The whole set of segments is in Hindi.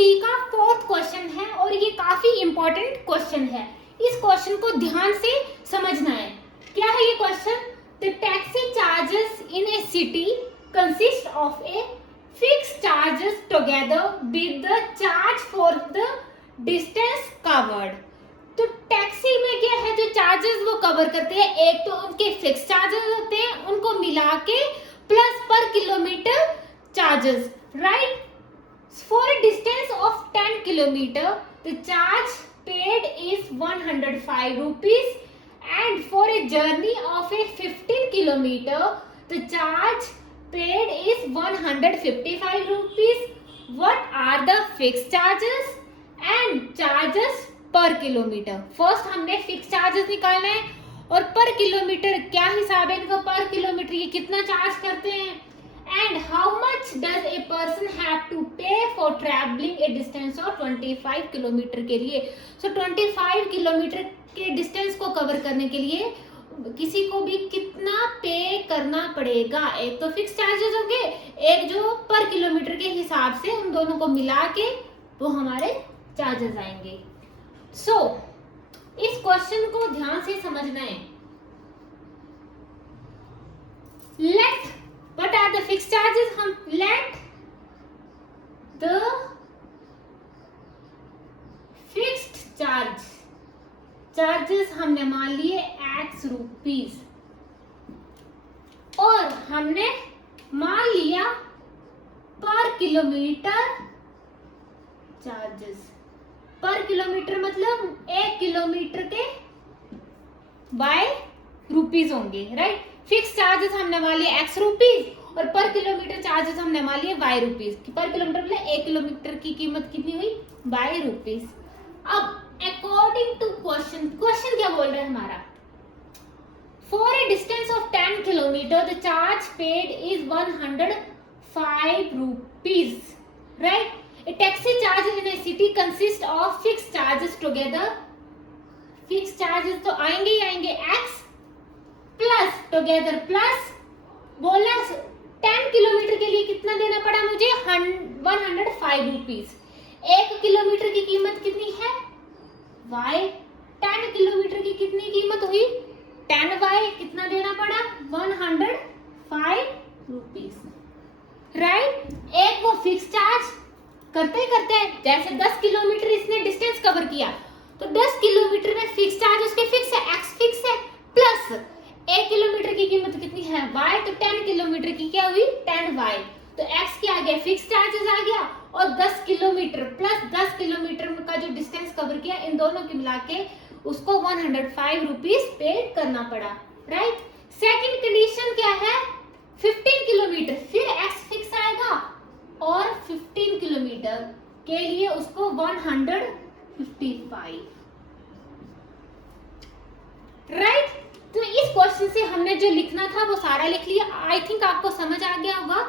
थ्री का फोर्थ क्वेश्चन है और ये काफी इंपॉर्टेंट क्वेश्चन है। इस क्वेश्चन को ध्यान से समझना है। क्या है ये question? The taxi charges in A city consist of a fix charges together with the charge for the distance covered. तो टैक्सी में क्या है, जो चार्जेस वो कवर करते हैं, एक तो उनके फिक्स चार्जेस होते हैं, उनको मिला के प्लस पर kilometre charges, right? For a distance of 10 kilometer, the charge paid is 105 rupees, and for a journey of a 15 kilometer, the charge paid is 155 rupees. What are the fixed charges and charges per kilometer? First हमने fixed charges निकालना है और पर किलोमीटर क्या हिसाब है इनका, पर किलोमीटर ये कितना चार्ज करते हैं, and how much does a person have to pay for traveling a distance of 25 kilometre के लिए। so 25 किलोमीटर के डिस्टेंस को कवर करने के लिए किसी को भी कितना पे करना पड़ेगा। एक तो फिक्स चार्जेस होंगे, एक जो पर किलोमीटर के हिसाब से, उन दोनों को मिला के वो हमारे चार्जेस आएंगे। सो इस क्वेश्चन को ध्यान से समझना है। Let What are the fixed charges? हम let the fixed charges हमने मान लिए x रुपीज और हमने मान लिया पर किलोमीटर चार्जेस। पर किलोमीटर मतलब 1 किलोमीटर के बाय रुपीज होंगे, राइट? फिक्स चार्जेस हमने मान लिए x रुपीज और पर किलोमीटर चार्जेस हमने मान लिए y रुपीज। पर किलोमीटर मतलब 1 किलोमीटर की कीमत कितनी हुई, y रुपीज। अब अकॉर्डिंग टू क्वेश्चन क्या बोल रहा है हमारा, for a distance of 10 kilometre the charge paid is 105 rupees, right? A taxi charges in A city consist of fix charges together. Fix charges तो आएंगे ही आएंगे, x प्लस टुगेदर प्लस बोला 10 किलोमीटर के लिए कितना देना पड़ा मुझे, 105 रुपीज। 1 किलोमीटर की कीमत कितनी है y, 10 किलोमीटर की कितनी कीमत हुई 10y, कितना देना पड़ा 105 रुपीज, राइट? एक वो फिक्स चार्ज करते हैं, जैसे 10 किलोमीटर इसने डिस्टेंस कवर किया तो 10 किलोमीटर में फिक्स चार्ज उसके फिक्स है, x फिक्स है, प्लस 1 किलोमीटर की कीमत कितनी है y, तो 10 किलोमीटर की क्या हुई 10y, तो x क्या आ गया, फिक्स चार्जेस आ गया, और 10 किलोमीटर प्लस 10 किलोमीटर का जो डिस्टेंस कवर किया, इन दोनों के मिला के उसको 105 रुपीज पे करना पड़ा, राइट? सेकंड कंडीशन क्या है, 15 किलोमीटर, फिर x फिक्स आएगा और 15 किलोमीटर के लिए उसको 155, राइट? तो इस क्वेश्चन से हमने जो लिखना था वो सारा लिख लिया। आई थिंक आपको समझ आ गया होगा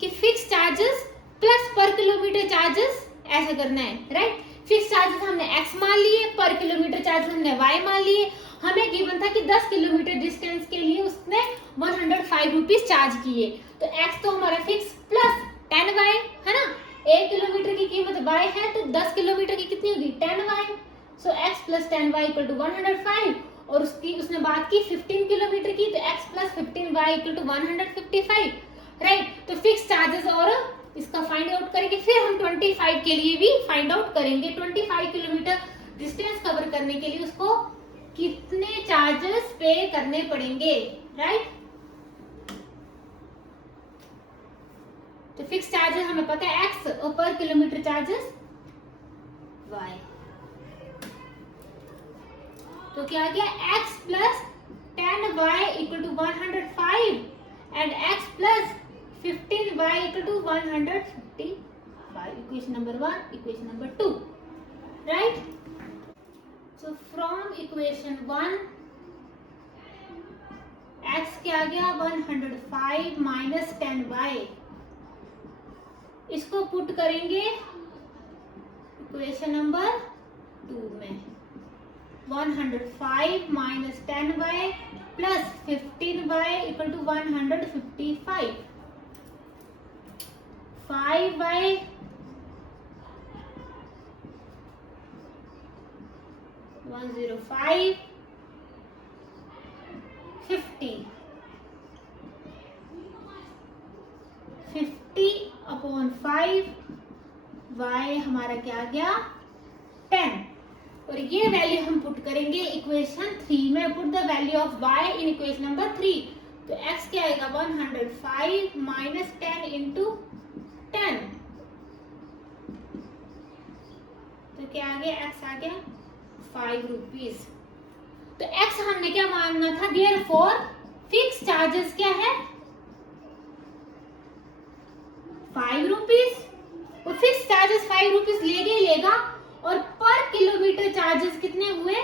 कि फिक्स चार्जेस प्लस पर किलोमीटर चार्जेस ऐसे करना है, राइट? फिक्स चार्जेस हमने x मान लिए, पर किलोमीटर चार्जेस हमने y मान लिए। हमें गिवन था कि 10 किलोमीटर डिस्टेंस के लिए उसने 105 रुपीज चार्ज किए, तो x तो हमारा फिक्स प्लस 10y है ना, 1 किलोमीटर की कीमत y है तो 10 किलोमीटर की कितनी होगी 10y, so x plus 10y equal to 105, और उसने बात की 15 किलोमीटर की, तो x plus 15y equal to 155, right? तो फिक्स चार्जेस और इसका फाइंड आउट करेंगे, फिर हम 25 के लिए भी फाइंड आउट करेंगे। 25 किलोमीटर डिस्टेंस कवर करने के लिए उसको कितने चार्जेस पे करने पड़ेंगे, राइट? तो फिक्स चार्जेस हमें पता है x और पर किलोमीटर चार्जेस y, तो क्या आ गया x plus 10y equal to 105 and x plus 15y equal to 155, equation number 1, equation number 2, right? So from equation 1 x क्या आ गया 105 माइनस 10y, इसको पुट करेंगे इक्वेशन नंबर 2 में, 105 minus 10y plus 15y equal to 155, 5y 1/05, 50, 50/5, y हमारा क्या आ गया 10। और ये वैल्यू हम पुट करेंगे इक्वेशन 3 में। Put the value of y in equation number 3। तो x क्या आएगा 105 माइनस 10 इंटू 10। तो क्या आ गया x आ गया 5 रुपीज। तो x हमने क्या मानना था, देयरफॉर फिक्स चार्जेस क्या है 5 रुपीज। और फिक्स चार्जेस 5 रुपीज लेगा और पर किलोमीटर चार्जेस कितने हुए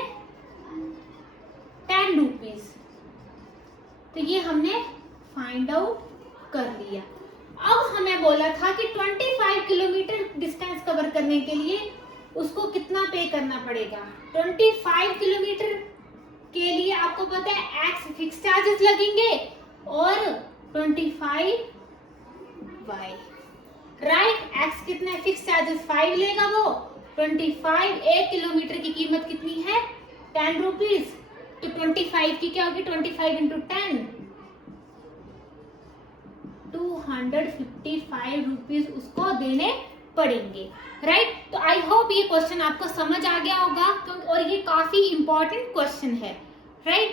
10 रुपीज। तो ये हमने फाइंड आउट कर लिया। अब हमें बोला था कि 25 किलोमीटर डिस्टेंस कवर करने के लिए उसको कितना पे करना पड़ेगा। 25 किलोमीटर के लिए आपको पता है x फिक्स चार्जेस लगेंगे और 25 y, राइट। x कितना फिक्स चार्जेस 5 लेगा वो 25। 1 किलोमीटर की कीमत कितनी है 10 रुपीज। तो 25 की क्या होगी 25 इंटू 10, 255 रुपीज उसको देने पड़ेंगे, राइट। तो आई होप ये क्वेश्चन आपको समझ आ गया होगा और ये काफी इंपॉर्टेंट क्वेश्चन है, राइट।